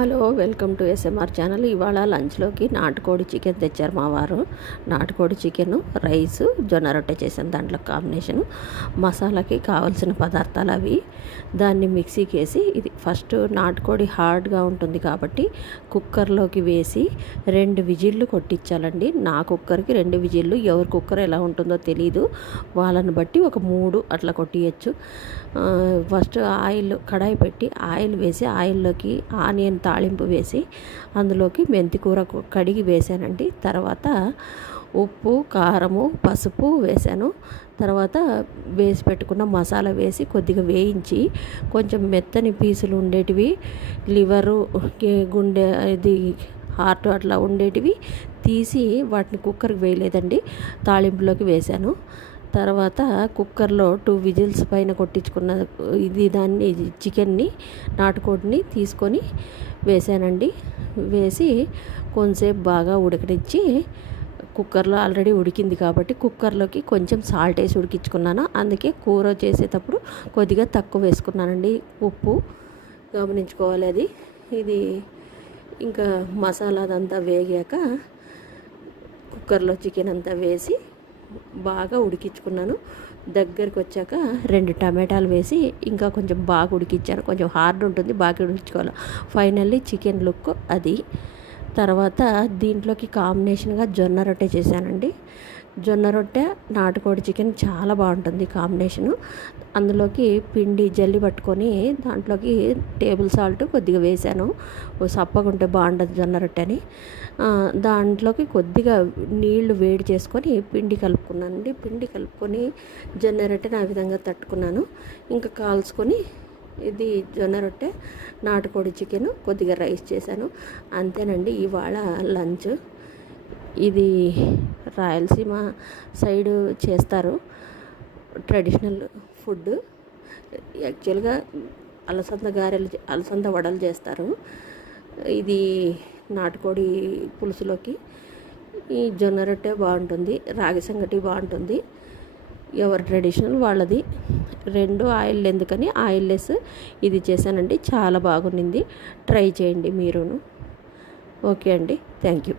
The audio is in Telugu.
Hello, welcome to SMR channel. ఇవాళ లంచ్లోకి నాటుకోడి చికెన్ తెచ్చారు మా వారు. నాటుకోడి చికెను, రైసు, జొన్న రొట్టె చేశాను. దాంట్లో కాంబినేషను మసాలాకి కావాల్సిన పదార్థాలు అవి. దాన్ని మిక్సీకి వేసి, ఇది ఫస్ట్ నాటుకోడి హార్డ్గా ఉంటుంది కాబట్టి కుక్కర్లోకి వేసి 2 విజిల్లు కొట్టించాలండి. నా కుక్కర్కి 2 విజిల్లు. ఎవరి కుక్కర్ ఎలా ఉంటుందో తెలీదు, వాళ్ళని బట్టి ఒక 3 అట్లా కొట్టియచ్చు. ఫస్ట్ కడాయి పెట్టి ఆయిల్ వేసి, ఆయిల్లోకి ఆనియన్ తాళింపు వేసి అందులోకి మెంతికూర కడిగి వేసానండి. తర్వాత ఉప్పు, కారము, పసుపు వేసాను. తర్వాత వేసి పెట్టుకున్న మసాలా వేసి కొద్దిగా వేయించి, కొంచెం మెత్తని పీసులు ఉండేటివి, లివరు, గుండె, ఇది హార్ట్ అట్లా ఉండేటివి తీసి వాటిని కుక్కర్కి వేయలేదండి, తాళింపులోకి వేశాను. తర్వాత కుక్కర్లో 2 విజిల్స్ పైన కొట్టించుకున్న దాన్ని చికెన్ని, నాటుకోడిని తీసుకొని వేసానండి. వేసి కొంతసేపు బాగా ఉడకనిచ్చి, కుక్కర్లో ఆల్రెడీ ఉడికింది కాబట్టి కుక్కర్లోకి కొంచెం సాల్ట్ వేసి ఉడికించుకున్నాను. అందుకే కూర చేసేటప్పుడు కొద్దిగా తక్కువ వేసుకున్నానండి ఉప్పు. గమనించుకోవాలి అది. ఇది ఇంకా మసాలా అదంతా వేగాక కుక్కర్లో చికెన్ అంతా వేసి బాగా ఉడికించుకున్నాను. దగ్గరికి వచ్చాక 2 టమాటాలు వేసి ఇంకా కొంచెం బాగా ఉడికించాను. కొంచెం హార్డ్ ఉంటుంది, బాగా ఉడికించుకోవాలి. ఫైనల్లీ చికెన్ లుక్ అది. తర్వాత దీంట్లోకి కాంబినేషన్గా జొన్న రొట్టె చేశానండి. జొన్న రొట్టె, నాటుకోడి చికెన్ చాలా బాగుంటుంది కాంబినేషను. అందులోకి పిండి జల్లి పట్టుకొని దాంట్లోకి టేబుల్ సాల్ట్ కొద్దిగా వేసాను. సప్పగుంటే బాగుంటుంది జొన్న రొట్టె అని. దాంట్లోకి కొద్దిగా నీళ్లు వేడి చేసుకొని పిండి కలుపుకున్నానండి. పిండి కలుపుకొని జొన్న రొట్టెని ఆ విధంగా తట్టుకున్నాను. ఇంకా కాల్చుకొని ఇది జొన్న రొట్టె, నాటుకోడి చికెను, కొద్దిగా రైస్ చేశాను. అంతేనండి ఇవాళ లంచ్. ఇది రాయలసీమ సైడు చేస్తారు, ట్రెడిషనల్ ఫుడ్. యాక్చువల్గా అలసంద వడలు చేస్తారు. ఇది నాటుకోడి పులుసులోకి. ఈ జొన్న రొట్టె బాగుంటుంది, రాగి సంగటి బాగుంటుంది. ఎవరి ట్రెడిషనల్ వాళ్ళది. 2 ఆయిల్ ఎందుకని ఆయిల్ లెస్ ఇది చేశానండి. చాలా బాగుంది. ట్రై చేయండి మీరును. ఓకే అండి, థ్యాంక్ యూ.